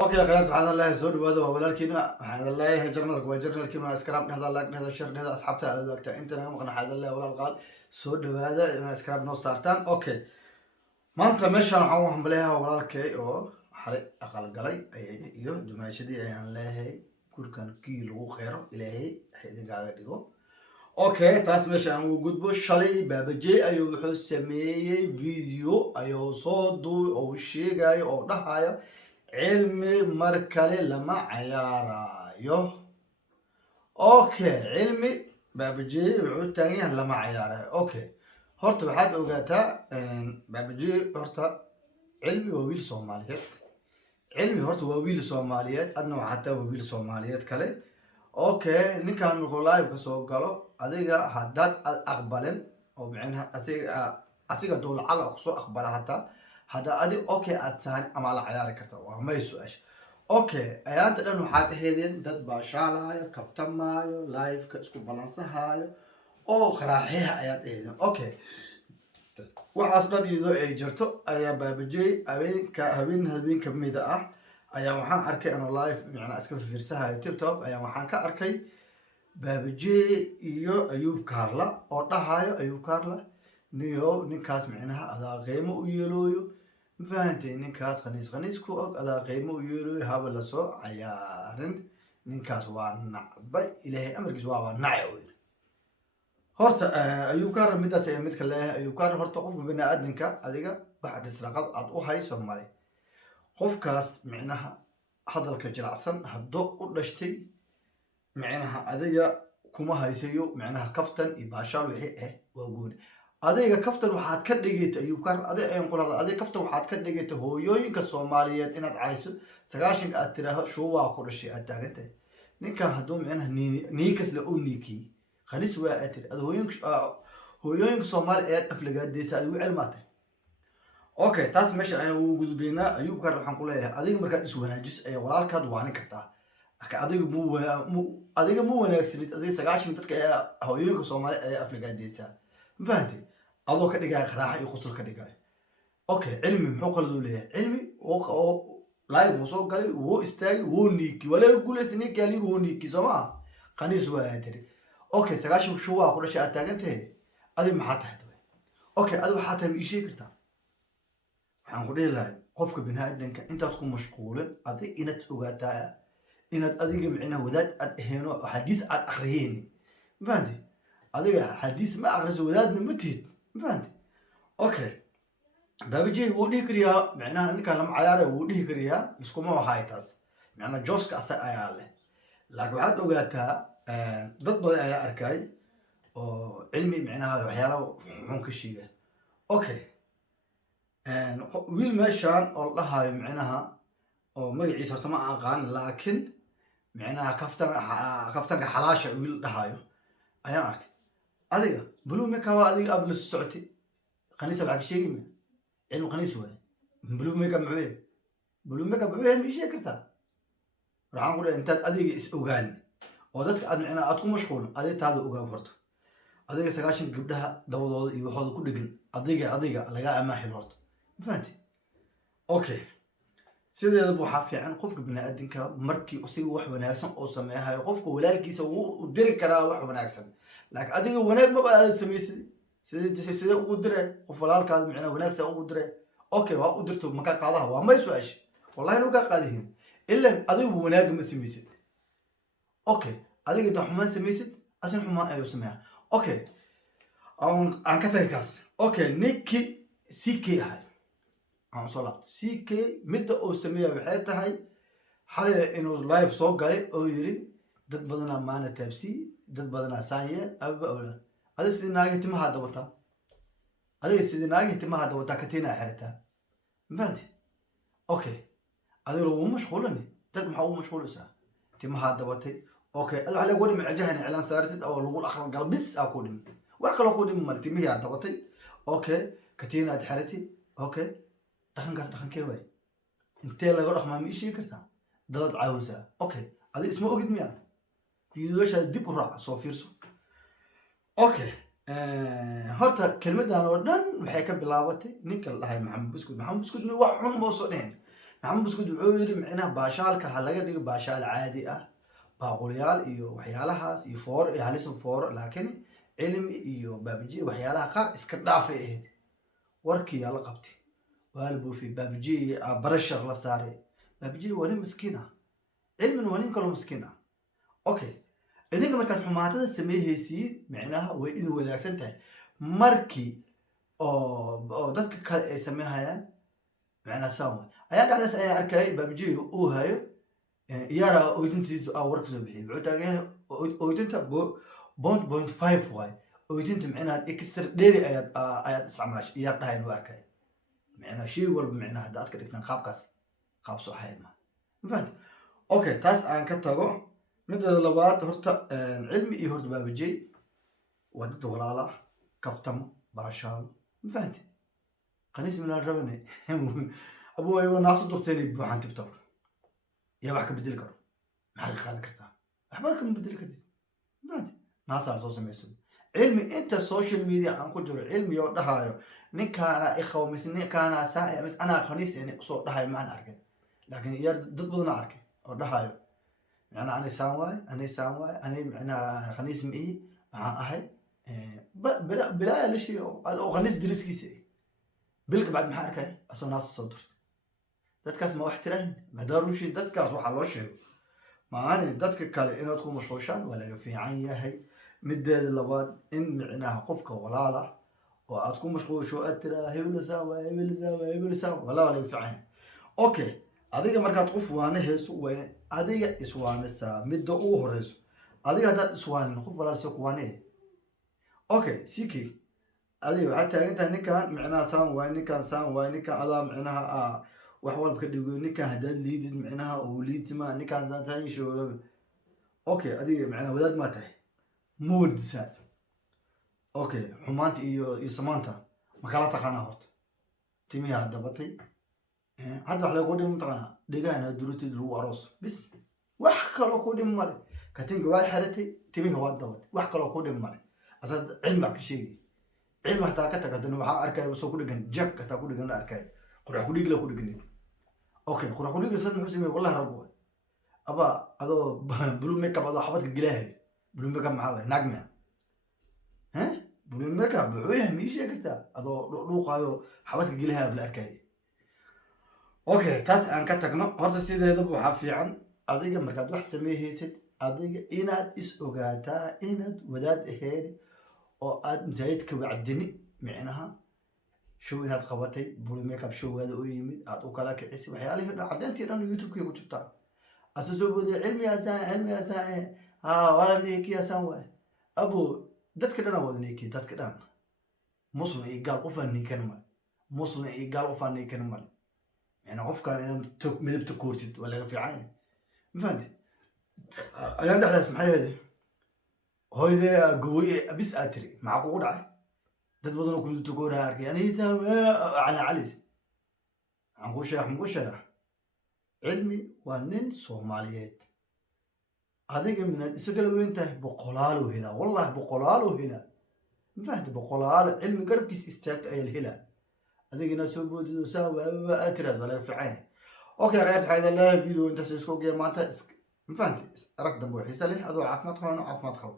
اوكي غيرت سبحان الله سود وهذا ولكن هذا الله جرنالك وجرنالك ما سكراب هذا لاك هذا شر هذا اصحابته على ذاك انت انا مقنا هذا الله ولا قال سود هذا ما سكراب نو سارتان اوكي ما انت مش انا waxaan baleeyahay walaalkay oo xaray aqal galay iyo dumaashadii ayaan leeyahay kurkan kii lagu qeero ilaahay xidigaaga dhigo okay taas meesha aan ugu gudbo shalay baabajey ayuu wuxuu sameeyay video ayuu soo duubay oo sheegay oo dhahayo علمي مركلي لما عيارايو اوكي علمي بابجي وعود تاني لما عيارايو اوكي هورتا waxaad ogaataa baabaji horta cilmi waa wiil Soomaaliyeed cilmi horta waa wiil Soomaaliyeed adna waxa taa waa wiil Soomaaliyeed kale okay ninkan markuu live ka soo galo adiga haddaad aqbalin oo macnaha asiga dool cala ku soo aqbala hataa هذا أدي أوكي أتسهل أما على عياري كرتا وما يسوأش أوكي أيانت لأنه حاد هيدين دد باشالا كفتم مايو لايف كسكو بالانسا هايو أو خراحيها أيات هيدين أوكي وحاصلة يدو أي جرتو أيا بابجي هبين كميدا أيا وحان أركي أنا لايف يعني أسكن في فرسها هاي تيب توب أيا وحان كأركي بابجي إيو أيوب كارلا أو هايو أيوب كارلا نيو نكاس معناها هذا قيمة ويلويو فهمتي نكاس خنيس كوك هذا قيمة ويلويو هذا لسو عيارن نكاس وانعبي إلهي أمر جزوا نعيوي هرت أيوكار مدة سيمت كله أيوكار هرت قف بنا أدنكا أديكا واحد سرقات أدو هاي سومالي قف كاس معناها هذا الكجلعسن هدو ودشتي معناها أديكا كوما هاي سيو معناها كفتن إباشار وحي وجود adayga kaftan waxaad ka dhigaytay ayuu kar aday ayaan qolada aday kaftan waxaad ka dhigaytay hooyooyinka Soomaaliyeed inaad cayso 90 aad tiraahdo shoo waa ku dhashay aad taagantay ninka haduu micnaha niikas la ooniki khalis waa atir hooyooyinka Soomaaliyeed aflagaadeysa aad u cilmaatay okay taas meesha ay ugu gudbeenaa ayuu kar waxaan ku leeyahay adiga markaad is wanaajis ay walaalkaad waani kartaa adiga mu wanaagsanid adiga 90 dadka hooyooyinka Soomaaliyeed ay aflagaadeysa فهمتي أضو كدقاء خراحة يخسر كدقاء أوكي علمي محوق لذوليه علمي أو لايف وصوق قالي وهو استاقي وهو نيكي ولا يقول سنيك قالي وهو نيكي زمان قاني سواتري أوكي سقاشي شو أقول أشياء أتاقنتهي أدي محاتها دوي أوكي أدي محاتها ميشي كرتا حنقول لها قفك بنها أدنك أنت تكون مشغولا أدي إنت أغاتا إنت أدي جمعنا وذات أدهينو حديث أخريني فهمتي adiga حديث ما أغرز وداد متيت فهمت أوكي بابجي وديه كريا معناها إنك لما عياره وديه كريا يسكو ما هاي تاس معناها جوسك أصلا عياله لكن بعد وقتها ضد يا أركاي علمي معناها وحياله ممكن الشيء أوكي ويل ماشان الله هاي معناها أو ما يعيش ما أقان لكن معناها كفتن حلاشة ويل هايو أيام أركي adiga blue make waa adiga abl socoti qaniisa waxa sheegay cilmi qaniis way blue make macuu blue make macuu ma sheegi kartaa waxaan ku leeyahay intaad adiga is ogaan oo dadka aad macna aad ku mashquul adiga taada ogaa horto adiga 90 gabdhaha dawadooda iyo waxooda ku dhigan adiga laga amaaxil horto fahanti okay sideeda waxa fiican qofka bini'aadinka markii asiga wax wanaagsan oo sameeyahay qofka walaalkiisa uu diri karaa wax wanaagsan لكن أديك وناك ما بقى سميسي سيدا أقدره وفلال كذا معنا وناك سأقدره أوكي وأقدرته مكان قاضها وما يسوأش والله لو كان قاضيهم إلا أديك وناك ما سميسي أوكي أديك ده حمان سميسي أصلا حمان أيو سميها أوكي عن كذا كاس أوكي نيكي سيكي هاي عن صلاة سيكي متى أو سميها بحياتها هاي حالي إنه لايف صوت قالي أو يري dad badana maana taabsi dad badana saayeen aba awla adiga sidii naag timaha dabata katina xirta maanta okay adiga loo mashquulani dad maxaa u mashquulisa timaha dabatay okay adiga xalay wadi macajahan iclaan saartid oo lagu aqal galbis ku dhim wax kale ku dhim marti miya dabatay okay katina xirti okay dhaqankee way intee laga dhaqmaa mi sheegi kartaa dad caawisa okay adiga isma ogid miya فيديوهاش ديب وراء صوفيرسو اوكي هرتا كلمة أنا ودن وحكي بلاوتي نيكل هاي محمد بسكوت wax xun ma soo dheen maxamed buskud wuxuu yidhi micnaha baashaalka ha laga dhigo baashaal caadi ah baaqulyaal iyo waxyaalahaas iyo fooro iyo halisa fooro laakiin cilmi iyo baabji waxyaalaha qaar iska dhaafay ahayd warkii yaa la qabtay waa la buufiyey baabji barashar la saaray baabji waa nin miskiin ah cilmina waa nin kaloo miskiin ah okay idinka markaad xumaatada sameeyhaysiin micnaha way idin wadaagsan tahay markii oo dadka kale ay sameeyhayaan micnaha saawa ayaa dhacdaas ayaa arkay baabji uu hayo yara oydintiisa warka soo bixiyay wuxuu taagan oydinta point 5 waay oydinta micnaha extra dheeri ayaad isticmaashay yar dhahayn u arkay micnaha shay walba micnaha hadda aad ka dhigtaan qaabkaas qaab soo hayma fahanta okay taas aan ka tago midda labaad horta cilmi iyo horta baabajay waa dad walaala kaftamo baashaal fahanta qaniis min al-rabani abu ayo naas durtay buuxan tiktok يا واحد بدل كرو حاجة خالد كرتها أحبابك من بدل كرتي نادي ناس على صوص ميسون علمي أنت السوشيال ميديا عن كل جرو علمي يو دهايو نك أنا إخوة مس نك أنا ساعة مس أنا خنيس يعني صوت دهاي ما أنا أركن لكن يا ضد بدنا أركن أو دهايو يعني أنا سامواي أنا خنيس مئي مع أهل بلا ليش أو خنيس درس كيسي بلك بعد ما حركة أصلا ناس صدرت dadkaas ma wax tirayn ma daarushi dadkaas waxa loo sheego maana dadka kale inaad ku mashquushaan waa laga fiican yahay mideeda labaad in micnaha qofka walaala oo aad ku mashquusho aad tiraa hebel saawa wala laga fiican okay adiga markaad qof waana heeso waa adiga iswaanaysaa midda ugu horeyso adiga hadaad iswaanin qof walaal soo kuwaanee okay siki adiga waxaad taagantahay ninkan micnaha saan waa ninkan adaa micnaha wax walba ka dhigo ninkan hadaad liidid micnaha uu liidsima ninkan taan shooga okay adiga micnaha wadaad ma tahay moodsaad okay xumaanta iyo samaanta ma kala taqaana horta timiya dabatay hadda wax lagu dhimo taqaana dhigana durutid lagu aroos bis wax kale ku dhimo male katinga waa xaratay timiha waa dabatay wax kale ku dhimo male asad cilmi ka sheegi cilmi hataa ka tagadan waxa arkay soo ku dhigan jak hataa ku dhigan arkay qurax ku dhigla ku dhigan okay qurax ku dhigla san xusime wallahi rabbo aba ado blue makeup ado xabadka gilahay blue makeup maxaa nagma blue makeup wuxuu miisha karta ado dhuuqayo xabadka gilahay la arkay okay taas aan ka tagno horta sideedaba waxa fiican adiga markaad wax sameeyaysid adiga inaad is ogaataa inaad wadaad aheed oo aad masaajidka wacdini micnaha show inaad qabatay blue makeup show wada oo yimid aad u kala kicisi waxyaalaha cadeyntii dhan youtube-ka ku jirta asasoo boodey cilmi asaan wala neeki asaan waa abo dadka dhan wada neeki dadka dhan muslim iyo gaal qof aan neekan mal muslim iyo gaal qof aan neekan mal يعني qofkan inaan midabta koortid wala laga fiican ma fahanti ayaan dhaxdaas maxay ahayd hooyadee gubay bis aatri maxaa kugu dhacay dad badan oo kullu tukoor arkay aniga ala calis aan ku sheekh cilmi waa nin Soomaaliyeed adiga minaad isaga la weyn tahay boqolaal hela wallahi boqolaal hela ma fahanti boqolaal cilmi garabkiis istaagto ay hela adiga inaad soo boodido saawa aatiraad wala fiican okay غير هذا الله فيديو انت اسكو جيم معناتها ما فهمتي رك دمو xiisa leh adoo caafimaad qabo